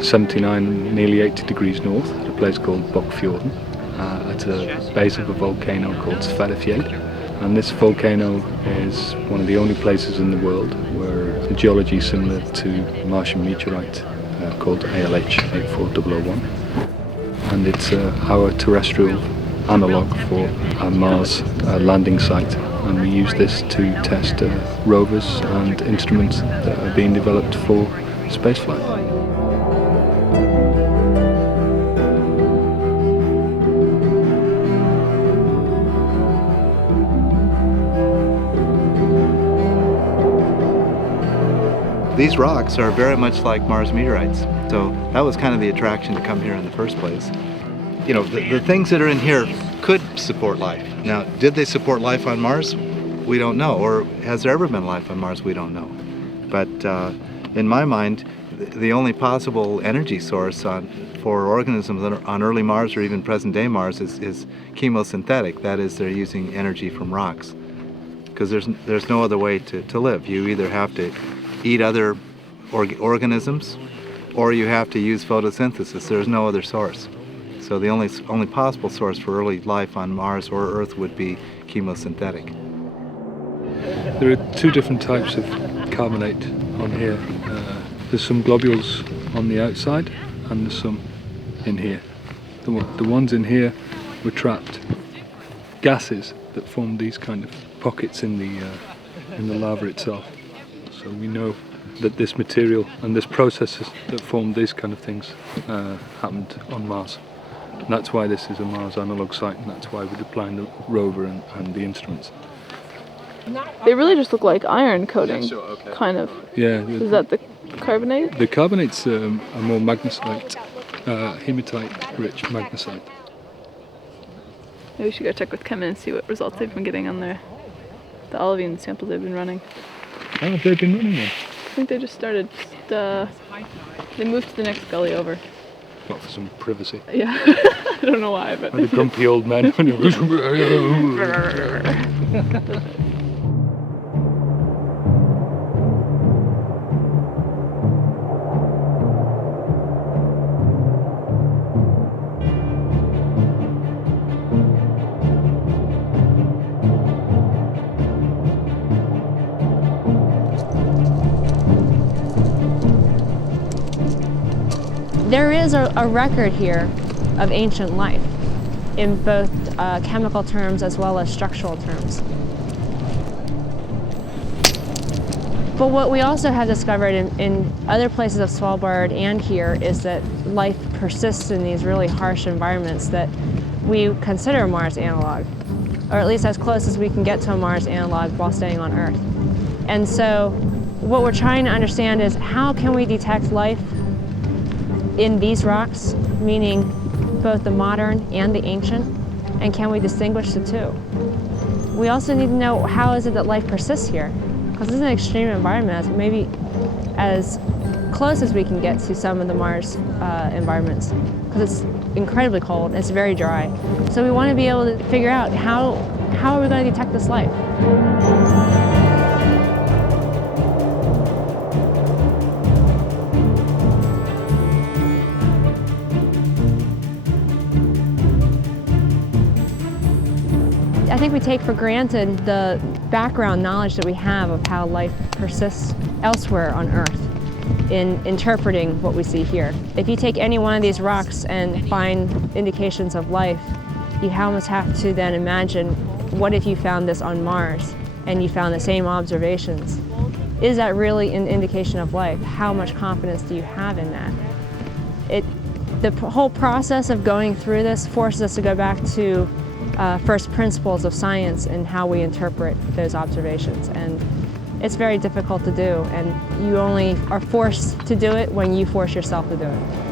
79, nearly 80 degrees north at a place called Bockfjorden, at a base of a volcano called Sverrefjell. And this volcano is one of the only places in the world where the geology is similar to a Martian meteorite called ALH 84001. And it's our terrestrial analogue for a Mars landing site. And we use this to test rovers and instruments that are being developed for spaceflight. These rocks are very much like Mars meteorites, so that was kind of the attraction to come here in the first place. You know, the things that are in here could support life. Now, did they support life on Mars? We don't know. Or has there ever been life on Mars? We don't know. But in my mind, the only possible energy source for organisms on early Mars or even present-day Mars is chemosynthetic. That is, they're using energy from rocks. Because there's no other way to live. You either have to eat other organisms, or you have to use photosynthesis. There's no other source. So the only possible source for early life on Mars or Earth would be chemosynthetic. There are two different types of carbonate on here. There's some globules on the outside, and there's some in here. The ones in here were trapped gases that formed these kind of pockets in the lava itself. So we know that this material and this processes that formed these kind of things happened on Mars. And that's why this is a Mars analog site, and that's why we're deploying the rover and the instruments. They really just look like iron coating, kind of. Yeah. Is that the carbonate? The carbonate's a more magnesite, hematite-rich magnesite. Maybe we should go check with Kemen and see what results they've been getting on the olivine samples they've been running. Oh, have they been running one? I think they just started. They moved to the next gully over. Not for some privacy. Yeah, I don't know why, but. And the grumpy old men. There is a record here of ancient life in both chemical terms as well as structural terms. But what we also have discovered in other places of Svalbard and here is that life persists in these really harsh environments that we consider Mars analog, or at least as close as we can get to a Mars analog while staying on Earth. And so what we're trying to understand is how can we detect life in these rocks, meaning both the modern and the ancient, and can we distinguish the two? We also need to know how is it that life persists here, because this is an extreme environment, maybe as close as we can get to some of the Mars environments, because it's incredibly cold, it's very dry. So we want to be able to figure out how are we going to detect this life? I think we take for granted the background knowledge that we have of how life persists elsewhere on Earth in interpreting what we see here. If you take any one of these rocks and find indications of life, you almost have to then imagine, what if you found this on Mars and you found the same observations? Is that really an indication of life? How much confidence do you have in that? The whole process of going through this forces us to go back to first principles of science and how we interpret those observations. And it's very difficult to do, and you only are forced to do it when you force yourself to do it.